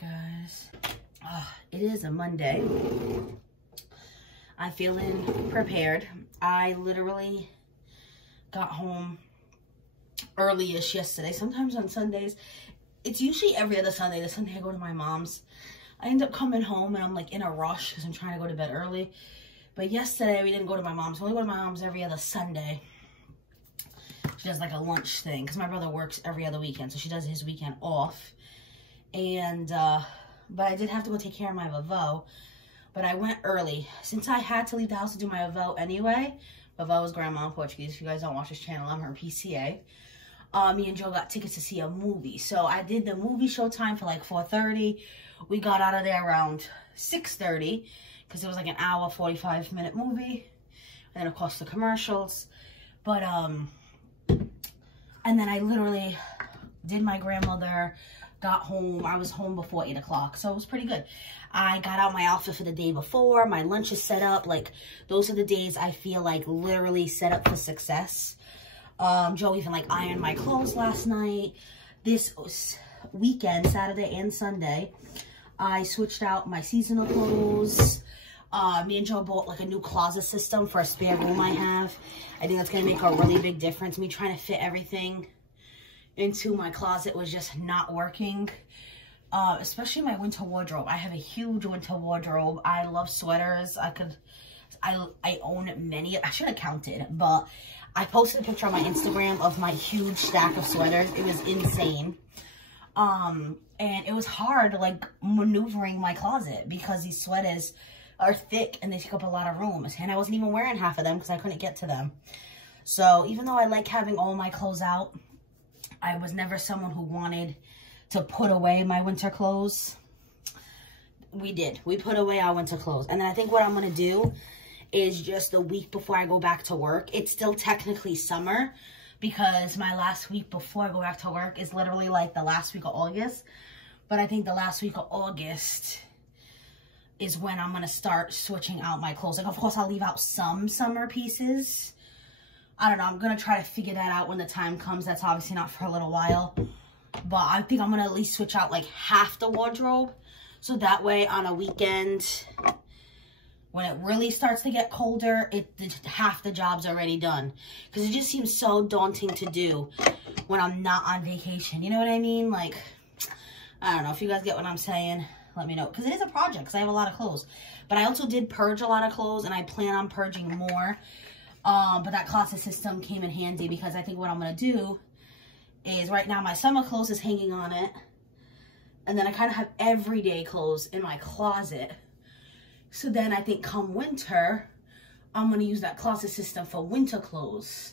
Alright guys, it is a Monday. I'm feeling prepared. I literally got home early-ish yesterday. Sometimes on Sundays, it's usually every other Sunday. The Sunday I go to my mom's, I end up coming home and I'm like in a rush because I'm trying to go to bed early. But yesterday we didn't go to my mom's. We only go to my mom's every other Sunday. She does like a lunch thing because my brother works every other weekend, so she does his weekend off. And but I did have to go take care of my Vavo, but I went early since I had to leave the house to do my Vavo anyway. Vavo is grandma in Portuguese. If you guys don't watch this channel, I'm her PCA. Me and Joe got tickets to see a movie, so I did the movie show time for like 4:30. We got out of there around 6:30 because it was like an hour 45-minute movie, and then of course the commercials. But and then I literally did my grandmother, got home. I was home before 8 o'clock, so it was pretty good. I got out my outfit for the day before. My lunch is set up. Like, those are the days I feel like literally set up for success. Joe even like ironed my clothes last night. This weekend, Saturday and Sunday, I switched out my seasonal clothes. Me and Joe bought like a new closet system for a spare room I have. I think that's going to make a really big difference. Me trying to fit everything into my closet was just not working. Especially my winter wardrobe. I have a huge winter wardrobe. I love sweaters. I own many. I should have counted, but I posted a picture on my Instagram of my huge stack of sweaters. It was insane. And it was hard like maneuvering my closet because these sweaters are thick and they take up a lot of room, and I wasn't even wearing half of them because I couldn't get to them. So even though I like having all my clothes out, I was never someone who wanted to put away my winter clothes. We put away our winter clothes. And then I think what I'm going to do is just the week before I go back to work. It's still technically summer because my last week before I go back to work is literally like the last week of August. But I think the last week of August is when I'm going to start switching out my clothes. Like, of course, I'll leave out some summer pieces. I don't know. I'm going to try to figure that out when the time comes. That's obviously not for a little while. But I think I'm going to at least switch out like half the wardrobe. So that way on a weekend, when it really starts to get colder, half the job's already done. Because it just seems so daunting to do when I'm not on vacation. You know what I mean? Like, I don't know if you guys get what I'm saying. Let me know. Because it is a project because I have a lot of clothes. But I also did purge a lot of clothes and I plan on purging more. But that closet system came in handy because I think what I'm going to do is right now my summer clothes is hanging on it. And then I kind of have everyday clothes in my closet. So then I think come winter, I'm going to use that closet system for winter clothes.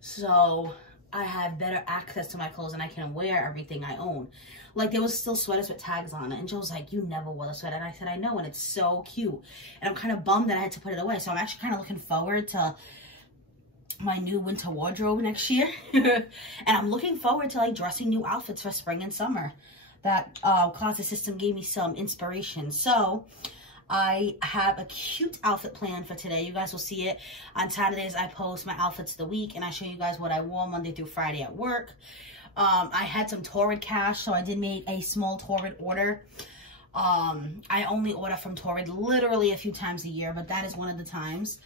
So I have better access to my clothes and I can wear everything I own. Like, there was still sweaters with tags on it. And Joe's like, you never wore a sweater. And I said, I know. And it's so cute. And I'm kind of bummed that I had to put it away. So I'm actually kind of looking forward to my new winter wardrobe next year. And I'm looking forward to like dressing new outfits for spring and summer. That closet system gave me some inspiration. So I have a cute outfit plan for today. You guys will see it. On Saturdays, I post my outfits of the week, and I show you guys what I wore Monday through Friday at work. I had some Torrid cash, so I did make a small Torrid order. I only order from Torrid literally a few times a year, but that is one of the times.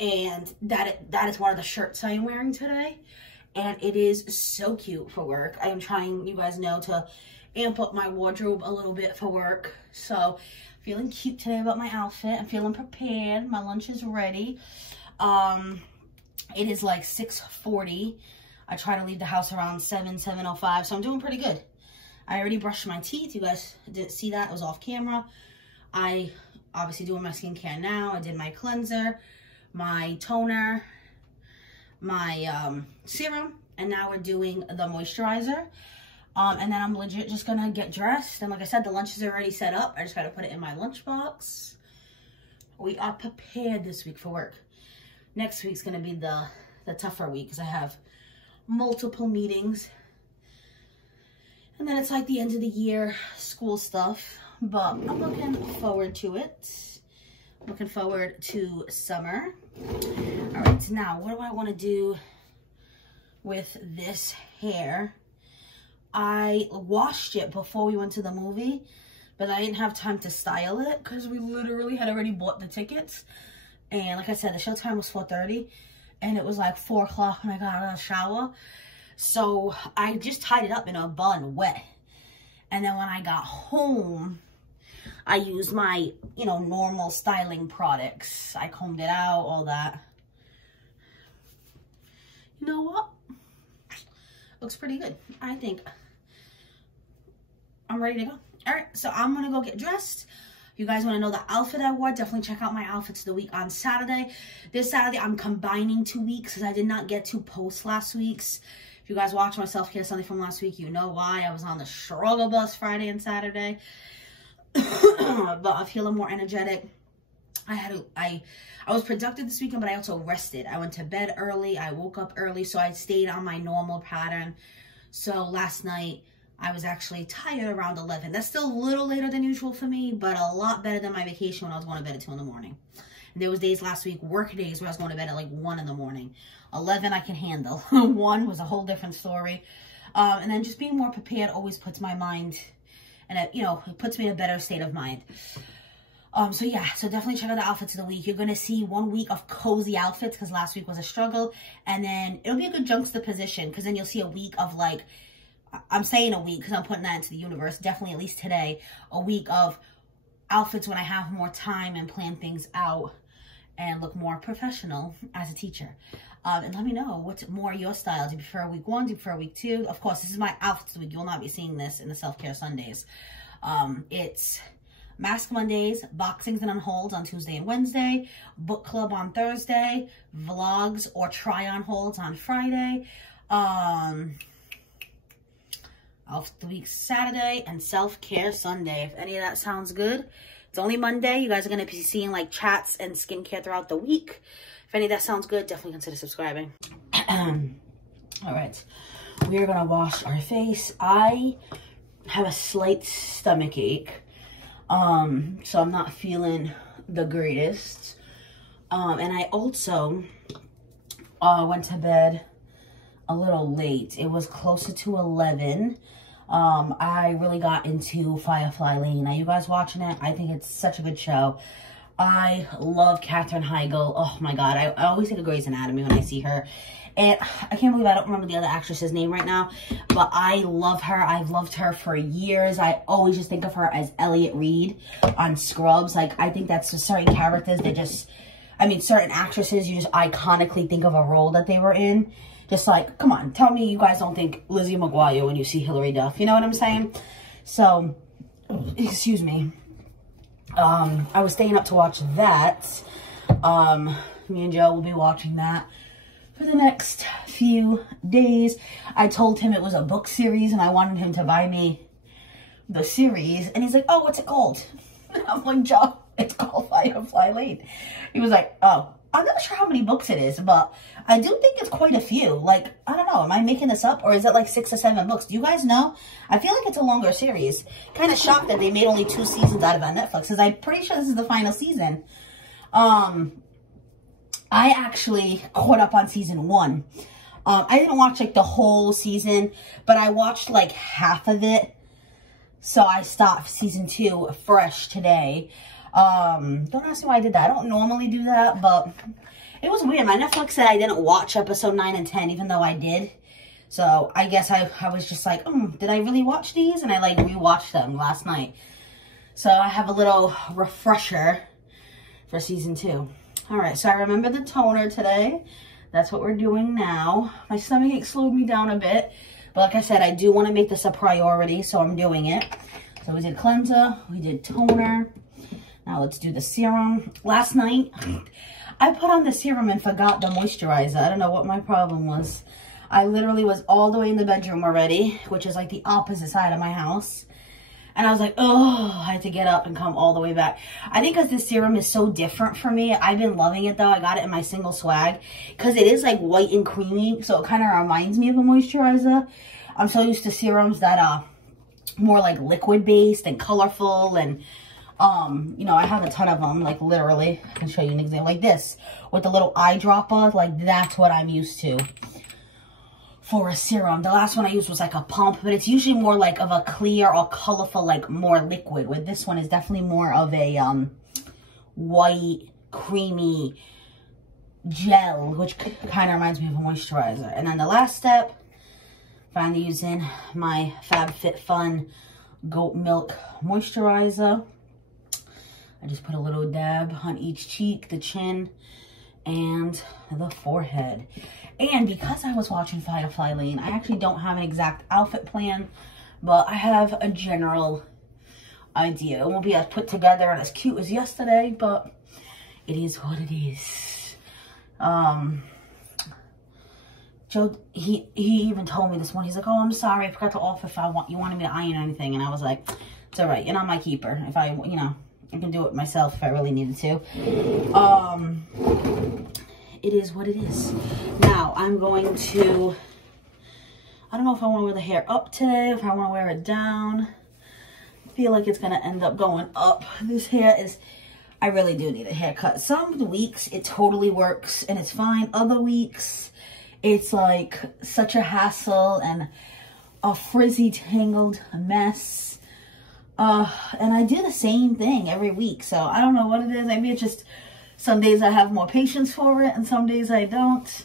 And that is one of the shirts I am wearing today. And it is so cute for work. I am trying, you guys know, to amp up my wardrobe a little bit for work. So, feeling cute today about my outfit. I'm feeling prepared. My lunch is ready. It is like 6:40. I try to leave the house around 7:05. So I'm doing pretty good. I already brushed my teeth. You guys didn't see that. It was off camera. I obviously doing my skincare now. I did my cleanser, my toner, my serum. And now we're doing the moisturizer. And then I'm legit just going to get dressed. And like I said, the lunch is already set up. I just got to put it in my lunchbox. We are prepared this week for work. Next week's going to be the tougher week because I have multiple meetings. And then it's like the end of the year school stuff. But I'm looking forward to it. Looking forward to summer. All right, so now what do I want to do with this hair? I washed it before we went to the movie but I didn't have time to style it because we literally had already bought the tickets. And like I said, the show time was 4:30 and it was like 4 o'clock when I got out of the shower. So I just tied it up in a bun wet. And then when I got home, I used my, you know, normal styling products. I combed it out, all that. You know what? Looks pretty good. I think I'm ready to go. All right, so I'm going to go get dressed. If you guys want to know the outfit I wore, definitely check out my outfits of the week on Saturday. This Saturday, I'm combining 2 weeks because I did not get to post last week's. If you guys watched my self-care Sunday from last week, you know why. I was on the struggle bus Friday and Saturday. But I'm feeling more energetic. I was productive this weekend, but I also rested. I went to bed early. I woke up early, so I stayed on my normal pattern. So last night, I was actually tired around 11. That's still a little later than usual for me, but a lot better than my vacation when I was going to bed at 2 in the morning. And there was days last week, work days, where I was going to bed at like 1 in the morning. 11 I can handle. 1 was a whole different story. And then just being more prepared always puts my mind, and you know, it puts me in a better state of mind. So yeah, so definitely check out the outfits of the week. You're going to see 1 week of cozy outfits because last week was a struggle. And then it'll be a good juxtaposition because then you'll see a week of like, I'm saying a week because I'm putting that into the universe. Definitely at least today, a week of outfits when I have more time and plan things out and look more professional as a teacher. And let me know what's more your style. Do you prefer week 1? Do you prefer week 2? Of course, this is my outfits of the week. You will not be seeing this in the self-care Sundays. It's Mask Mondays, Boxings and Unholds on Tuesday and Wednesday, Book Club on Thursday, Vlogs or Try-On Holds on Friday, Outfit of the Week Saturday, and Self-Care Sunday. If any of that sounds good, it's only Monday. You guys are going to be seeing like chats and skincare throughout the week. If any of that sounds good, definitely consider subscribing. All right, we are going to wash our face. I have a slight stomach ache. So I'm not feeling the greatest. And I also, went to bed a little late. It was closer to 11. I really got into Firefly Lane. Are you guys watching it? I think it's such a good show. I love Katherine Heigl. Oh my God. I always think of Grey's Anatomy when I see her. And I can't believe I don't remember the other actress's name right now, but I love her. I've loved her for years. I always just think of her as Elliot Reed on Scrubs. Like, I think that's just certain characters that just, I mean, certain actresses, you just iconically think of a role that they were in. Just like, come on, tell me you guys don't think Lizzie McGuire when you see Hilary Duff. You know what I'm saying? So, excuse me. I was staying up to watch that. Me and Joe will be watching that for the next few days. I told him it was a book series and I wanted him to buy me the series. And he's like, oh, what's it called? And I'm like, Joe, it's called Firefly Lane. He was like, oh, I'm not sure how many books it is, but I do think it's quite a few. Like, I don't know, am I making this up? Or is it like 6 or 7 books? Do you guys know? I feel like it's a longer series. Kind of shocked that they made only 2 seasons out of it on Netflix, because I'm pretty sure this is the final season. I actually caught up on season 1. I didn't watch like the whole season, but I watched like half of it. So I stopped season 2 fresh today. Don't ask me why I did that. I don't normally do that, but it was weird. My Netflix said I didn't watch episode 9 and 10, even though I did. So I guess I was just like, did I really watch these? And I like rewatched them last night. So I have a little refresher for season 2. All right, so I remember the toner today. That's what we're doing now. My stomach ache slowed me down a bit. But like I said, I do want to make this a priority, so I'm doing it. So we did cleanser, we did toner. Now let's do the serum. Last night, I put on the serum and forgot the moisturizer. I don't know what my problem was. I literally was all the way in the bedroom already, which is like the opposite side of my house. And I was like, oh, I had to get up and come all the way back. I think because this serum is so different for me. I've been loving it, though. I got it in my single swag because it is like white and creamy. So it kind of reminds me of a moisturizer. I'm so used to serums that are more like liquid-based and colorful. And, you know, I have a ton of them, like literally. I can show you an example like this with the little eyedropper. Like, that's what I'm used to for a serum. The last one I used was like a pump, but it's usually more like of a clear or colorful, like more liquid. With this one is definitely more of a white, creamy gel, which kind of reminds me of a moisturizer. And then the last step, finally using my FabFitFun goat milk moisturizer. I just put a little dab on each cheek, the chin, and the forehead. And because I was watching Firefly Lane, I actually don't have an exact outfit plan, but I have a general idea. It won't be as put together and as cute as yesterday, but it is what it is. Joe, he even told me this morning, he's like, oh, I'm sorry, I forgot to offer if you wanted me to iron anything. And I was like, it's all right, you're not my keeper. If I, you know, I can do it myself if I really needed to. It is what it is. Now, I'm going to, I don't know if I want to wear the hair up today, if I want to wear it down. I feel like it's going to end up going up. This hair is, I really do need a haircut. Some weeks, it totally works and it's fine. Other weeks, it's like such a hassle and a frizzy, tangled mess. And I do the same thing every week. So I don't know what it is. Maybe it's just some days I have more patience for it and some days I don't.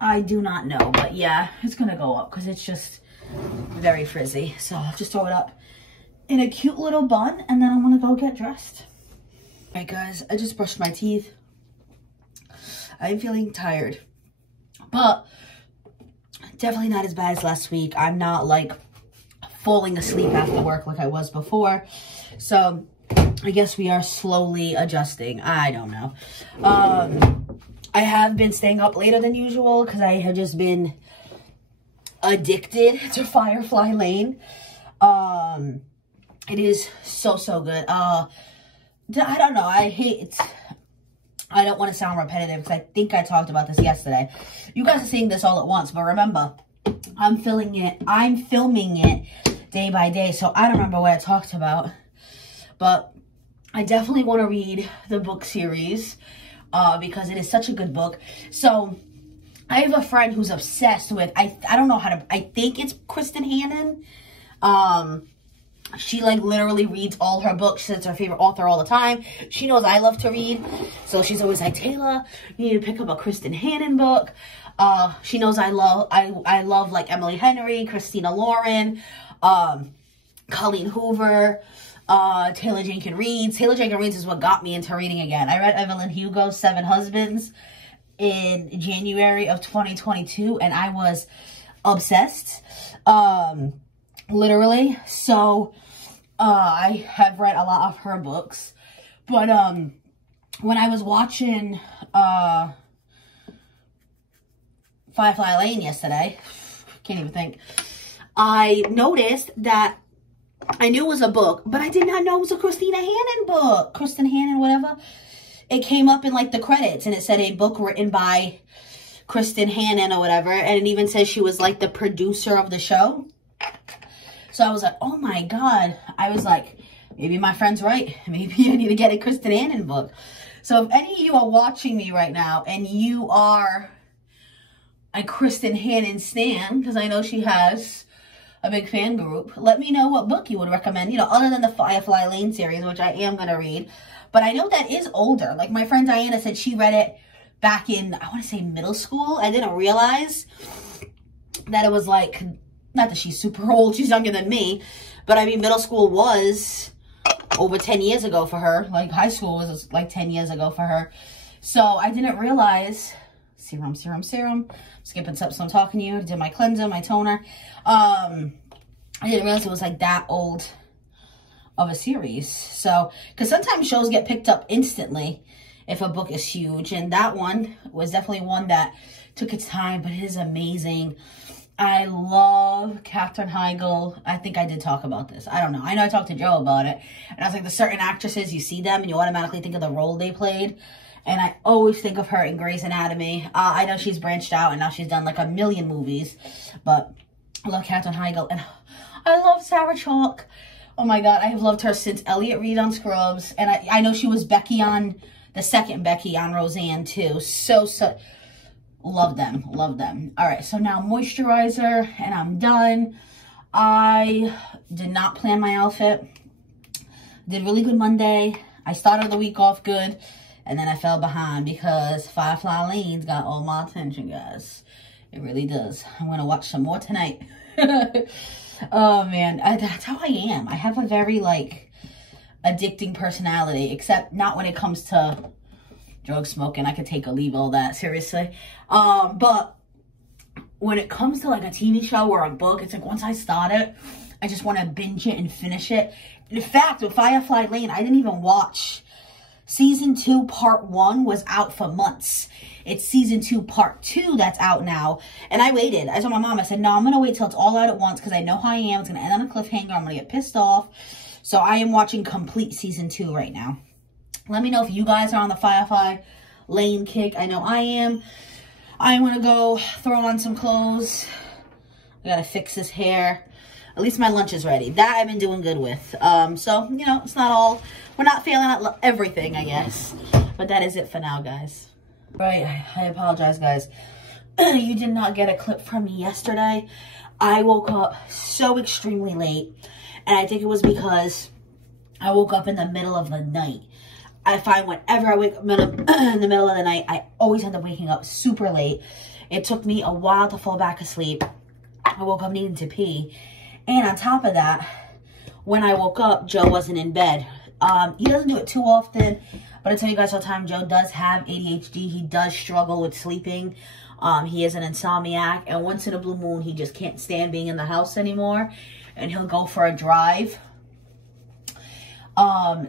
I do not know. But yeah, it's going to go up because it's just very frizzy. So I'll just throw it up in a cute little bun and then I'm going to go get dressed. All right, guys, I just brushed my teeth. I'm feeling tired, but definitely not as bad as last week. I'm not like falling asleep after work like I was before. So I guess we are slowly adjusting. I don't know. I have been staying up later than usual because I have just been addicted to Firefly Lane. It is so good. I don't know. I don't want to sound repetitive because I think I talked about this yesterday. You guys are seeing this all at once, but remember, I'm filming it day by day, so I don't remember what I talked about. But I definitely want to read the book series because it is such a good book. So I have a friend who's obsessed with, I don't know how to, I think it's Kristen Hannon. She like literally reads all her books. She says it's her favorite author all the time. She knows I love to read. So she's always like, Taylor, you need to pick up a Kristen Hannon book. She knows I love like Emily Henry, Christina Lauren, Colleen Hoover, Taylor Jenkins Reid. Taylor Jenkins Reid is what got me into reading again. I read Evelyn Hugo's 7 Husbands in January of 2022 and I was obsessed. Literally. So I have read a lot of her books, but when I was watching Firefly Lane yesterday, can't even think, I noticed that I knew it was a book, but I did not know it was a Christina Hannon book. Kristen Hannon, whatever. It came up in like the credits and it said a book written by Kristen Hannon or whatever, and it even says she was like the producer of the show. So I was like, oh my God. I was like, maybe my friend's right. Maybe I need to get a Kristen Hannon book. So if any of you are watching me right now and you are a Kristen Hannon stan, because I know she has a big fan group, let me know what book you would recommend, you know, other than the Firefly Lane series, which I am going to read. But I know that is older. Like my friend Diana said she read it back in, I want to say middle school. I didn't realize that it was like, not that she's super old, she's younger than me, but I mean, middle school was over 10 years ago for her. Like high school was like 10 years ago for her. So I didn't realize, serum, skipping steps, so I'm talking to you. I did my cleanser, my toner. I didn't realize it was like that old of a series. So, because sometimes shows get picked up instantly if a book is huge. And that one was definitely one that took its time, but it is amazing. I love Katherine Heigl. I think I did talk about this. I don't know. I know I talked to Joe about it. And I was like, the certain actresses, you see them and you automatically think of the role they played. And I always think of her in Grey's Anatomy. I know she's branched out and now she's done like a million movies. But I love Katherine Heigl. And I love Sarah Chalk. Oh my God. I have loved her since Elliot Reed on Scrubs. And I know she was Becky on, the second Becky on Roseanne too. So Love them, love them. All right, so now moisturizer, and I'm done. I did not plan my outfit. Did really good Monday. I started the week off good, and then I fell behind because Firefly Lane's got all my attention, guys. It really does. I'm going to watch some more tonight. Oh, man. That's how I am. I have a very, like, addicting personality, except not when it comes to drug smoking. I could take or leave all that, seriously. But when it comes to, like, a TV show or a book, it's like once I start it, I just want to binge it and finish it. In fact, with Firefly Lane, I didn't even watch. Season 2, Part 1 was out for months. It's Season 2, Part 2 that's out now. And I waited. I told my mom, I said, no, I'm going to wait till it's all out at once because I know how I am. It's going to end on a cliffhanger. I'm going to get pissed off. So I am watching complete Season 2 right now. Let me know if you guys are on the Firefly Lane kick. I know I am. I'm going to go throw on some clothes. I got to fix this hair. At least my lunch is ready. That I've been doing good with. So, you know, it's not all, we're not failing at everything, I guess. But that is it for now, guys. Right, I apologize, guys. You did not get a clip from me yesterday. I woke up so extremely late. And I think it was because I woke up in the middle of the night. I find whenever I wake up in the middle of the night, I always end up waking up super late. It took me a while to fall back asleep. I woke up needing to pee. And on top of that, when I woke up, Joe wasn't in bed. He doesn't do it too often, but I tell you guys all the time, Joe does have ADHD. He does struggle with sleeping. He is an insomniac, and once in a blue moon, he just can't stand being in the house anymore, and he'll go for a drive.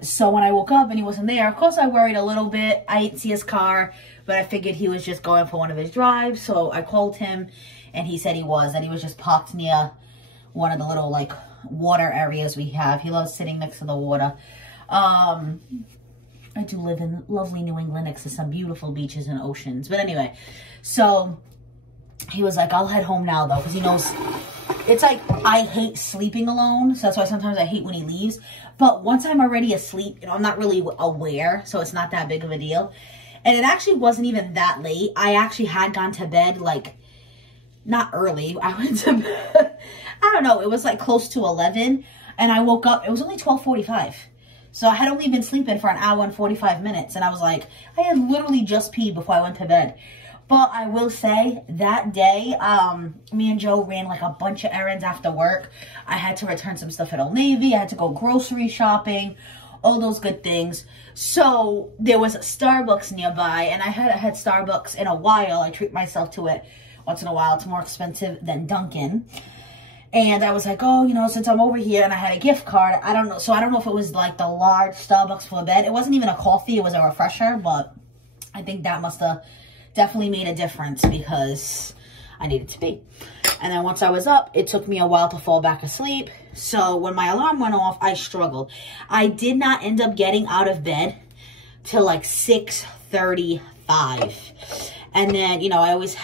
So when I woke up and he wasn't there, of course I worried a little bit. I didn't see his car, but I figured he was just going for one of his drives, so I called him, and he said that he was just parked near one of the little, like, water areas we have. He loves sitting next to the water. I do live in lovely New England next to some beautiful beaches and oceans. But anyway, so he was like, I'll head home now, though, because he knows, it's like, I hate sleeping alone. So that's why sometimes I hate when he leaves. But once I'm already asleep, you know, I'm not really aware, so it's not that big of a deal. And it actually wasn't even that late. I actually had gone to bed, like, not early. I went to bed, I don't know, it was like close to 11, and I woke up, it was only 12:45. So I had only been sleeping for an hour and 45 minutes, and I was like, I had literally just peed before I went to bed. But I will say, that day, me and Joe ran like a bunch of errands after work. I had to return some stuff at Old Navy, I had to go grocery shopping, all those good things. So there was a Starbucks nearby, and I hadn't had Starbucks in a while. I treat myself to it once in a while. It's more expensive than Dunkin'. And I was like, oh, you know, since I'm over here and I had a gift card, I don't know. So I don't know if it was like the large Starbucks for a bed. It wasn't even a coffee. It was a refresher. But I think that must have definitely made a difference because I needed to pee. And then once I was up, it took me a while to fall back asleep. So when my alarm went off, I struggled. I did not end up getting out of bed till like 6:35. And then, you know, I always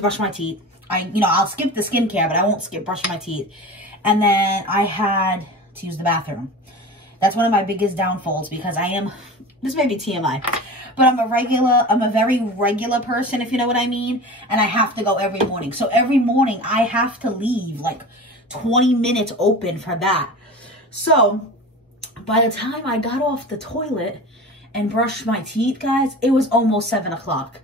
brush my teeth. I'll skip the skincare, but I won't skip brushing my teeth. And then I had to use the bathroom. That's one of my biggest downfalls because this may be TMI, but I'm a very regular person, if you know what I mean. And I have to go every morning. So every morning I have to leave like 20 minutes open for that. So by the time I got off the toilet and brushed my teeth, guys, it was almost 7 o'clock.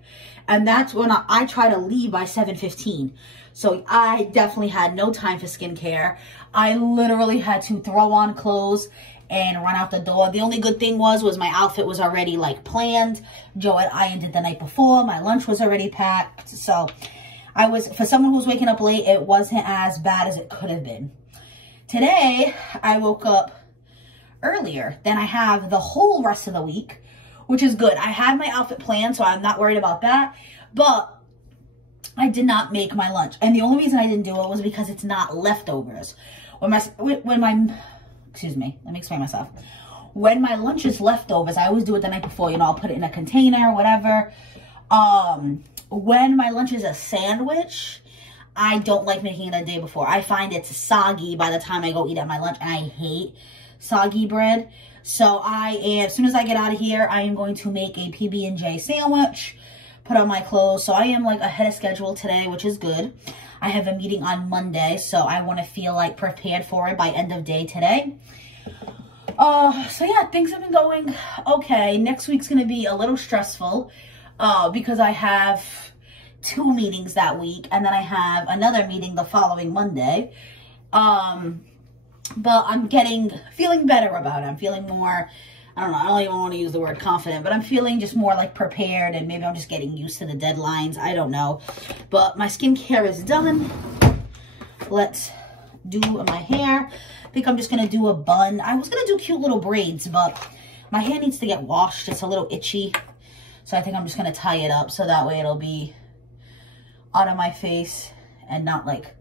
And that's when I try to leave by 7:15. So I definitely had no time for skincare. I literally had to throw on clothes and run out the door. The only good thing was my outfit was already like planned. Joe had ironed it the night before. My lunch was already packed. So for someone who was waking up late, it wasn't as bad as it could have been. Today, I woke up earlier than I have the whole rest of the week, which is good. I had my outfit planned, so I'm not worried about that. But I did not make my lunch. And the only reason I didn't do it was because it's not leftovers. Excuse me, let me explain myself. When my lunch is leftovers, I always do it the night before. You know, I'll put it in a container or whatever. When my lunch is a sandwich, I don't like making it the day before. I find it's soggy by the time I go eat at my lunch, and I hate soggy bread. So as soon as I get out of here, I am going to make a PB&J sandwich, put on my clothes. So I am like ahead of schedule today, which is good. I have a meeting on Monday, so I want to feel like prepared for it by end of day today. So yeah, things have been going okay. Next week's going to be a little stressful because I have 2 meetings that week, and then I have another meeting the following Monday. But I'm feeling better about it. I'm feeling more, I don't know, I don't even want to use the word confident, but I'm feeling just more like prepared, and maybe I'm just getting used to the deadlines. I don't know. But my skincare is done. Let's do my hair. I think I'm just going to do a bun. I was going to do cute little braids, but my hair needs to get washed. It's a little itchy. So I think I'm just going to tie it up so that way it'll be out of my face and not like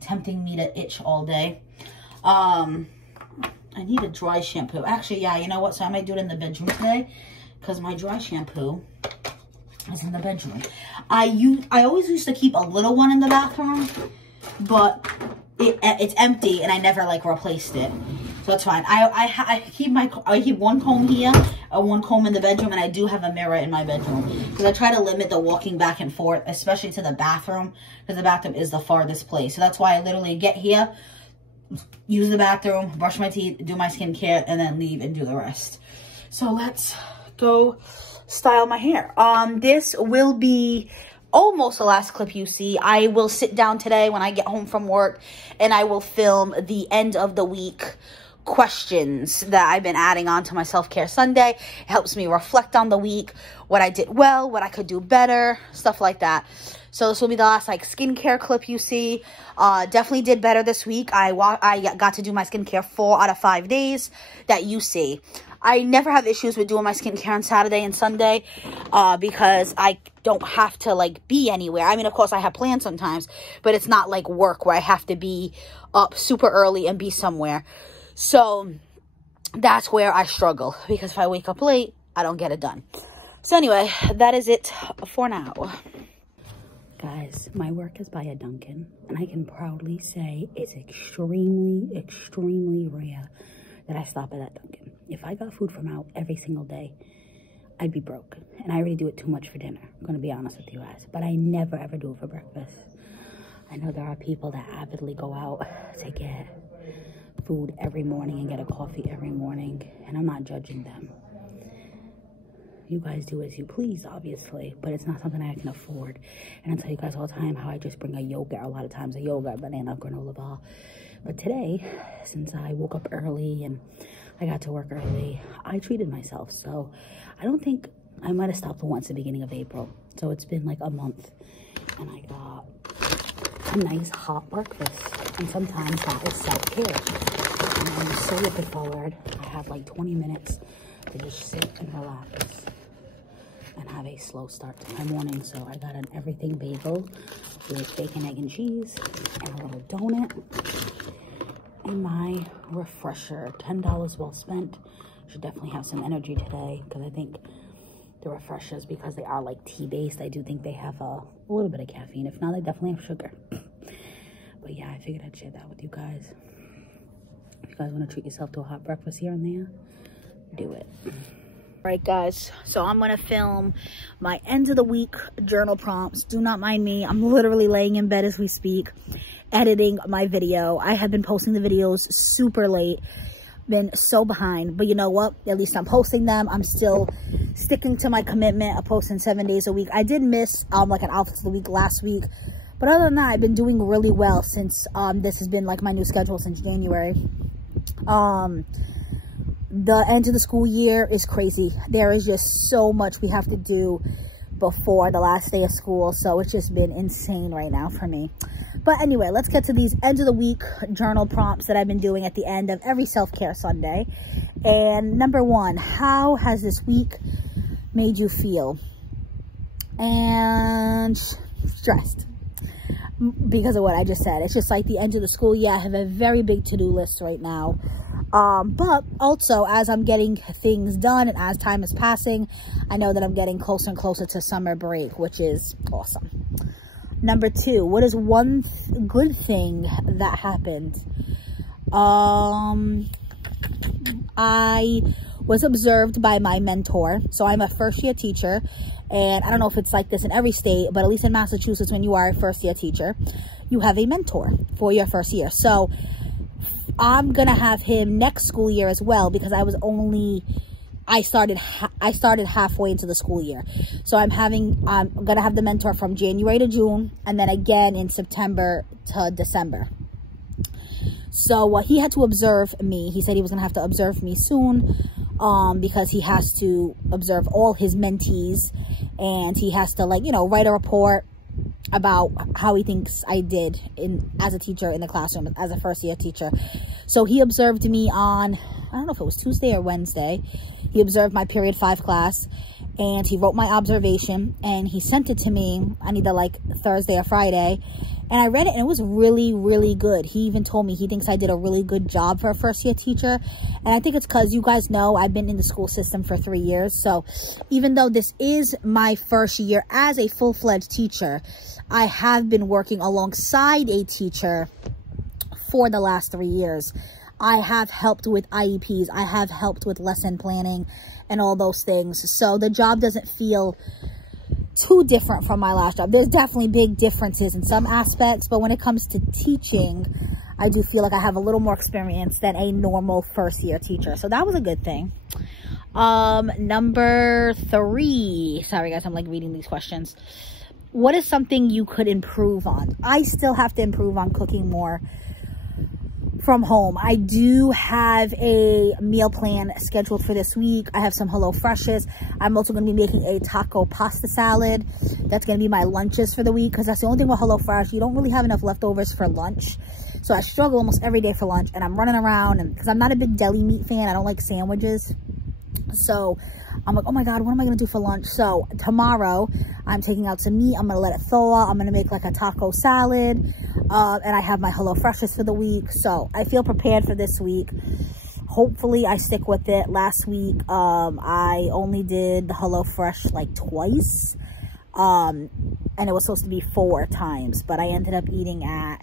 tempting me to itch all day. I need a dry shampoo. Actually, yeah, you know what? So I might do it in the bedroom today because my dry shampoo is in the bedroom. I always used to keep a little one in the bathroom, but it's empty and I never like replaced it. So that's fine. I keep one comb here, one comb in the bedroom, and I do have a mirror in my bedroom because I try to limit the walking back and forth, especially to the bathroom, because the bathroom is the farthest place. So that's why I literally get here, use the bathroom, brush my teeth, do my skincare, and then leave and do the rest. So let's go style my hair. This will be almost the last clip you see. I will sit down today when I get home from work and I will film the end of the week questions that I've been adding on to my self-care Sunday. It helps me reflect on the week, what I did well, what I could do better, stuff like that. So this will be the last like skincare clip you see. Definitely did better this week. I got to do my skincare 4 out of 5 days that you see. I never have issues with doing my skincare on Saturday and Sunday because I don't have to like be anywhere. I mean, of course I have plans sometimes, but it's not like work where I have to be up super early and be somewhere. So that's where I struggle because if I wake up late, I don't get it done. So anyway, that is it for now. Guys, my work is by a Dunkin', and I can proudly say it's extremely, extremely rare that I stop at that Dunkin'. If I got food from out every single day, I'd be broke. And I already do it too much for dinner. I'm going to be honest with you guys. But I never, ever do it for breakfast. I know there are people that avidly go out to get food every morning and get a coffee every morning. And I'm not judging them. You guys do as you please, obviously, but it's not something I can afford. And I tell you guys all the time how I just bring a yogurt, a lot of times a yogurt, banana, granola bar. But today, since I woke up early and I got to work early, I treated myself. So I don't think, I might have stopped once at the beginning of April. So it's been like a month. And I got a nice hot breakfast. And sometimes that is self-care. And I'm so looking forward. I have like 20 minutes to just sit and relax and have a slow start to my morning. So I got an everything bagel with bacon, egg, and cheese, and a little donut, and my refresher. $10 well spent. Should definitely have some energy today because I think the refreshers, because they are like tea-based, I do think they have a little bit of caffeine. If not, they definitely have sugar. But yeah, I figured I'd share that with you guys. If you guys want to treat yourself to a hot breakfast here and there, do it. Alright guys, so I'm going to film my end of the week journal prompts. Do not mind me. I'm literally laying in bed as we speak, editing my video. I have been posting the videos super late. Been so behind, but you know what? At least I'm posting them. I'm still sticking to my commitment of posting 7 days a week. I did miss like an outfit of the week last week, but other than that, I've been doing really well since this has been like my new schedule since January. The end of the school year is crazy. There is just so much we have to do before the last day of school. So it's just been insane right now for me. But anyway, let's get to these end of the week journal prompts that I've been doing at the end of every self-care Sunday. And number 1, how has this week made you feel? And stressed because of what I just said. It's just like the end of the school year. I have a very big to-do list right now. But also as I'm getting things done and as time is passing, I know that I'm getting closer and closer to summer break, which is awesome. Number 2, what is one good thing that happened? I was observed by my mentor. So I'm a first year teacher And I don't know if it's like this in every state, but at least in Massachusetts, when you are a first-year teacher, you have a mentor for your first year. So I'm going to have him next school year as well, because I started halfway into the school year. So I'm going to have the mentor from January to June, and then again in September to December. So he had to observe me. He said he was going to have to observe me soon, because he has to observe all his mentees, and he has to, like, you know, write a report about how he thinks I did as a teacher in the classroom, as a first year teacher. So he observed me on, I don't know if it was Tuesday or Wednesday. He observed my period 5 class, and he wrote my observation, and he sent it to me on either like Thursday or Friday. And I read it, and it was really, really good. He even told me he thinks I did a really good job for a first-year teacher. And I think it's because, you guys know, I've been in the school system for 3 years. So even though this is my first year as a full-fledged teacher, I have been working alongside a teacher for the last 3 years. I have helped with IEPs. I have helped with lesson planning and all those things. So the job doesn't feel too different from my last job. There's definitely big differences in some aspects, but when it comes to teaching, I do feel like I have a little more experience than a normal first year teacher. So that was a good thing. Number 3. Sorry guys, I'm like reading these questions. What is something you could improve on? I still have to improve on cooking more from home. I do have a meal plan scheduled for this week. I have some HelloFreshes. I'm also going to be making a taco pasta salad. That's going to be my lunches for the week, because that's the only thing with HelloFresh. You don't really have enough leftovers for lunch. So I struggle almost every day for lunch, and I'm running around, and because I'm not a big deli meat fan, I don't like sandwiches. So I'm like, oh my God, what am I going to do for lunch? So tomorrow I'm taking out some meat. I'm going to let it thaw. I'm going to make like a taco salad. And I have my HelloFreshes for the week. So I feel prepared for this week. Hopefully I stick with it. Last week, I only did the HelloFresh like twice. And it was supposed to be 4 times, but I ended up eating at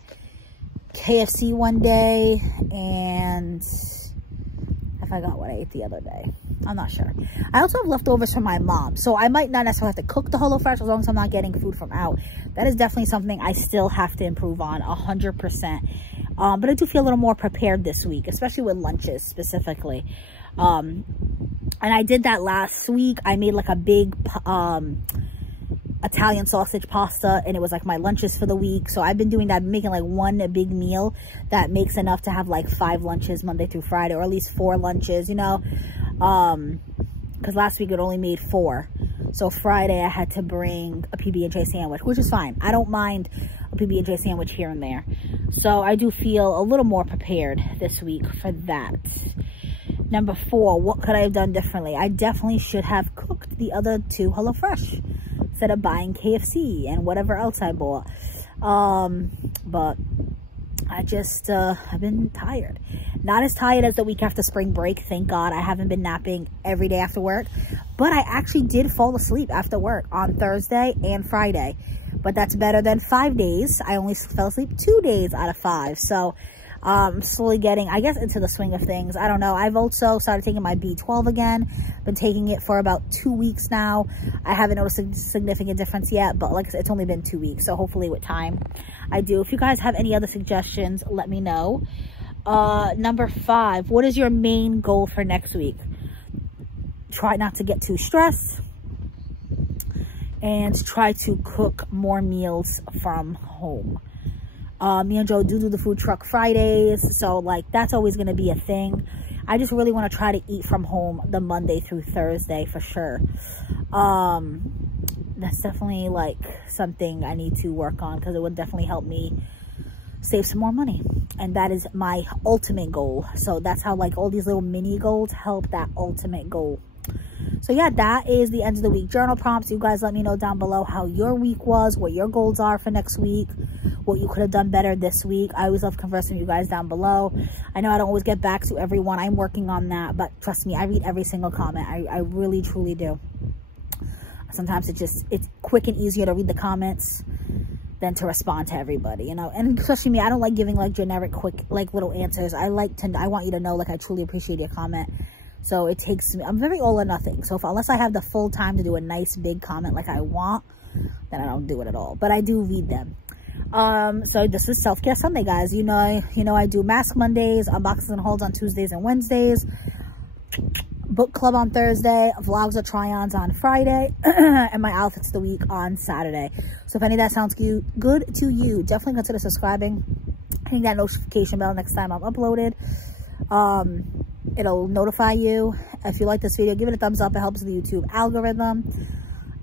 KFC one day, and I forgot what I ate the other day. I'm not sure. I also have leftovers from my mom, so I might not necessarily have to cook the HelloFresh as long as I'm not getting food from out. That is definitely something I still have to improve on 100%. But I do feel a little more prepared this week, especially with lunches specifically. And I did that last week. I made like a big Italian sausage pasta, and it was like my lunches for the week. So I've been doing that, making like one big meal that makes enough to have like 5 lunches Monday through Friday, or at least 4 lunches, you know, because last week it only made 4. So Friday I had to bring a PB&J sandwich, which is fine. I don't mind a PB&J sandwich here and there. So I do feel a little more prepared this week for that. Number 4, what could I have done differently? I definitely should have cooked the other 2 HelloFresh instead of buying KFC and whatever else I bought. But I just, I've been tired. Not as tired as the week after spring break. Thank God I haven't been napping every day after work. But I actually did fall asleep after work on Thursday and Friday. But that's better than 5 days. I only fell asleep 2 days out of 5. So slowly getting, I guess, into the swing of things. I don't know. I've also started taking my B12 again. Been taking it for about 2 weeks now. I haven't noticed a significant difference yet, but like I said, it's only been 2 weeks. So hopefully with time I do. If you guys have any other suggestions, let me know. Number 5, what is your main goal for next week? Try not to get too stressed, and try to cook more meals from home. Me and Joe do the food truck Fridays, so like that's always going to be a thing. I just really want to try to eat from home the Monday through Thursday for sure. That's definitely like something I need to work on, because it would definitely help me save some more money, and that is my ultimate goal. So that's how like all these little mini goals help that ultimate goal. So yeah, that is the end of the week journal prompts. You guys let me know down below how your week was, what your goals are for next week, what you could have done better this week. I always love conversing with you guys down below. I know I don't always get back to everyone. I'm working on that, but trust me, I read every single comment. I really truly do. Sometimes it's quick and easier to read the comments than to respond to everybody, you know. And especially me, I don't like giving like generic quick like little answers. I want you to know like I truly appreciate your comment. So it takes me, I'm very all or nothing. So unless I have the full time to do a nice big comment like I want, then I don't do it at all. But I do read them. So this is Self-Care Sunday, guys. You know, I do Mask Mondays, unboxings and hauls on Tuesdays and Wednesdays, book club on Thursday, vlogs or try-ons on Friday, and my outfits of the week on Saturday. So if any of that sounds good to you, definitely consider subscribing, hitting that notification bell next time I'm uploaded. It'll notify you. If you like this video, give it a thumbs up. It helps the YouTube algorithm.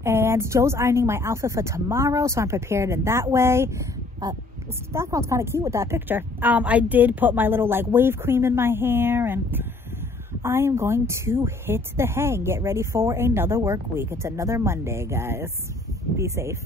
And Joe's ironing my outfit for tomorrow, so I'm prepared in that way. This background's kind of cute with that picture. I did put my little like wave cream in my hair, and I am going to hit the hay and get ready for another work week. It's another Monday, guys. Be safe.